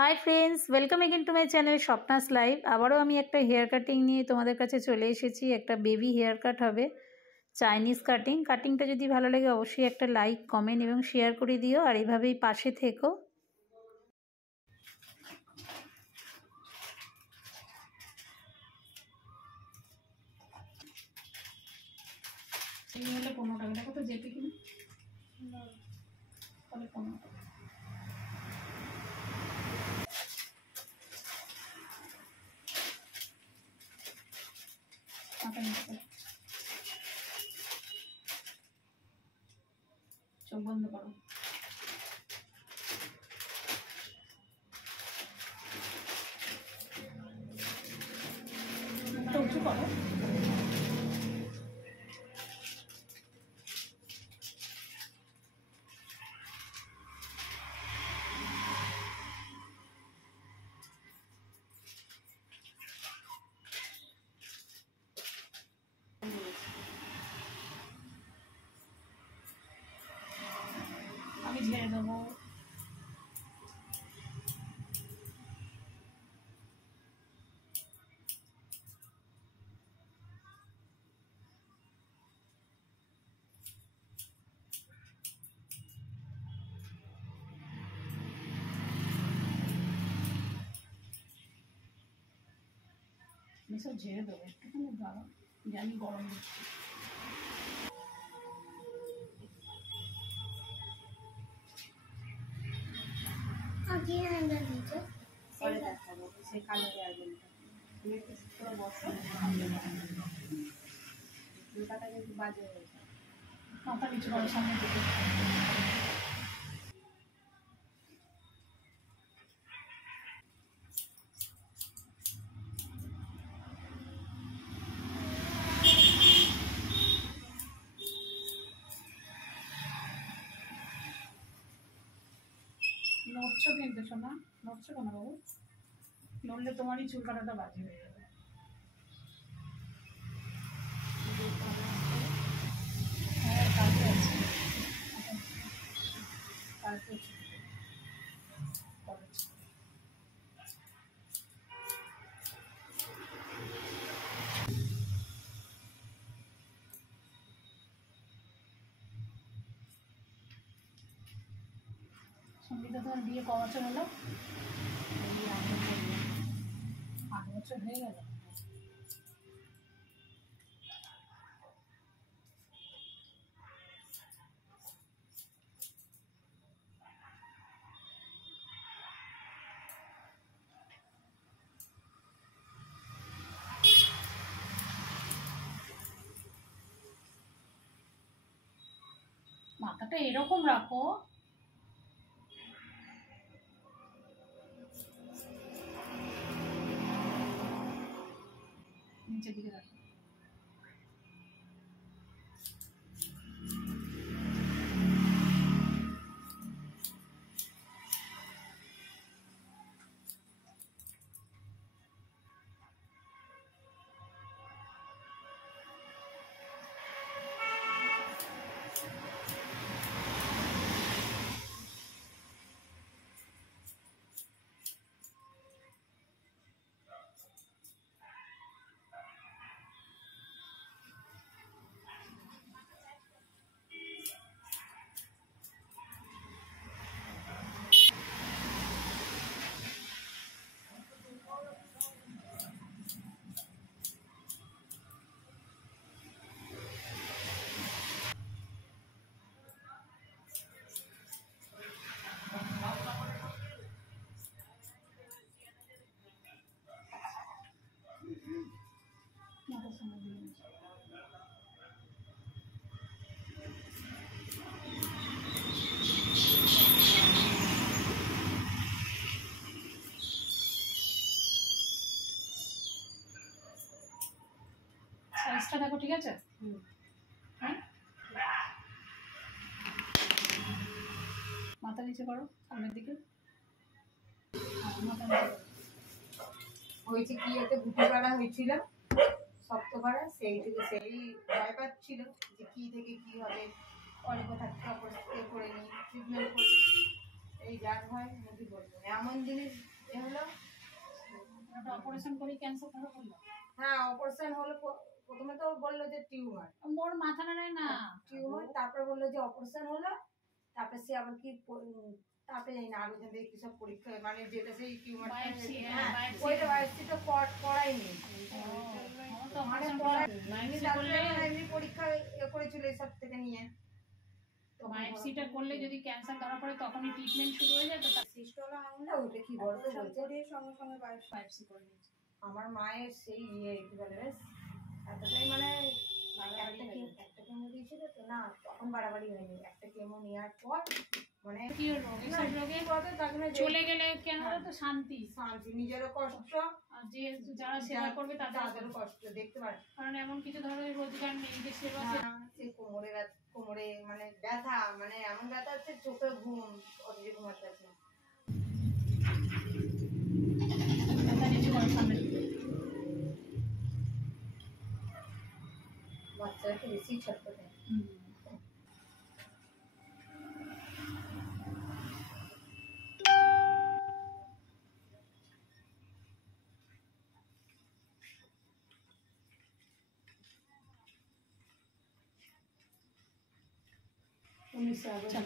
Hi friends, welcome again to my channel স্বপ্নাস live. আবারও আমি একটা হেয়ার কাটিং নিয়ে তোমাদের কাছে চলে এসেছি। একটা বেবি হেয়ার কাট হবে, চাইনিজ কাটিং। কাটিংটা যদি ভালো লাগে অবশ্যই একটা লাইক, কমেন্ট এবং শেয়ার করে দিও, আর এইভাবেই পাশে থেকো। এই হলে 15 টাকা, দেখো তো যেতে কিনা, তাহলে 15 টাকা। চোখ বন্ধ করো। উঁচু করো। আমি ঝেড়ে দেবো। আমি সব ঝেড়ে দেবো, একটুখানি দাঁড়াও, জানি গরম দিচ্ছি। মাথা নিচু করো, সামনে দিকে। নড়ছো কিন্তু শোনা, নড়ছো কেন বাবু? নড়লে তোমারই চুল কাটাটা বাজে হয়ে যাবে। হ্যাঁ, কাজে আছে, কাজ করছি। সঙ্গীতা, তোমার বিয়ে ক বছর হলো? 8 বছর হয়ে গেল। মাথাটা এরকম রাখো, নিচের দিকে রাখো। মাথার সামনে দিয়ে সাইজটা দেখো, ঠিক আছে? হ্যাঁ, মাথা নিচে করো, সামনের দিকে। মাথা নিচে হয়েছে কি, একটা গুটি পাড়া হয়েছিল সপ্তপাড়া, সেই থেকে সেই ভয় পাচ্ছিল যে কি থেকে কি হবে, পরে কোথাও করে নিই, ট্রিটমেন্ট করি, এই যার ভয় মুখে বলবো। এমন এমন জিনিস হলো। অপারেশন করে ক্যান্সার ধরা পড়লো। হ্যাঁ অপারেশন হলো, প্রথমে তো বললো যে টিউমার, মোর মাথা নাড়ায় না টিউমার, তারপরে বললো যে অপারেশন হলো, তারপরে সে আবার কি তারপরে জানি না আরো যেন কি সব পরীক্ষা, মানে যেটা সেই টিউমার, হ্যাঁ ওইটা বায়োপসি তো করাইনি, মানে এমনি পরীক্ষা করেছিল এইসব থেকে নিয়ে। বায়োপসিটা করলে যদি ক্যান্সার ধরা পড়ে তখনই ট্রিটমেন্ট শুরু হয়ে যায়। তো সিস্ট হলো আঙুলে, ওটা কি বলতো বলছে সঙ্গে সঙ্গে বায়োপসি করে নিয়েছে। আমার মায়ের সেই কি বলে বেশ এতটাই মানে একটা কেমো দিয়েছিল তো না, তখন বাড়াবাড়ি হয়নি, একটা কেমো নেওয়ার পর মানে কি হলো এইসব রোগে চলে গেলে কেন তো শান্তি, নিজেরও কষ্ট আর যে যারা সেবা করবে তাদেরও কষ্ট দেখতে পারে, কারণ এমন কিছু ধরনের রোজগার নেই যে সেবা সে কোমরে মানে ব্যথা, মানে এমন ব্যথা হচ্ছে চোখে ঘুম, অথচ ঘুমাতে পারছে না। বাচ্চারা তো বেশি ছটফটে। উনিশশো আগস্ট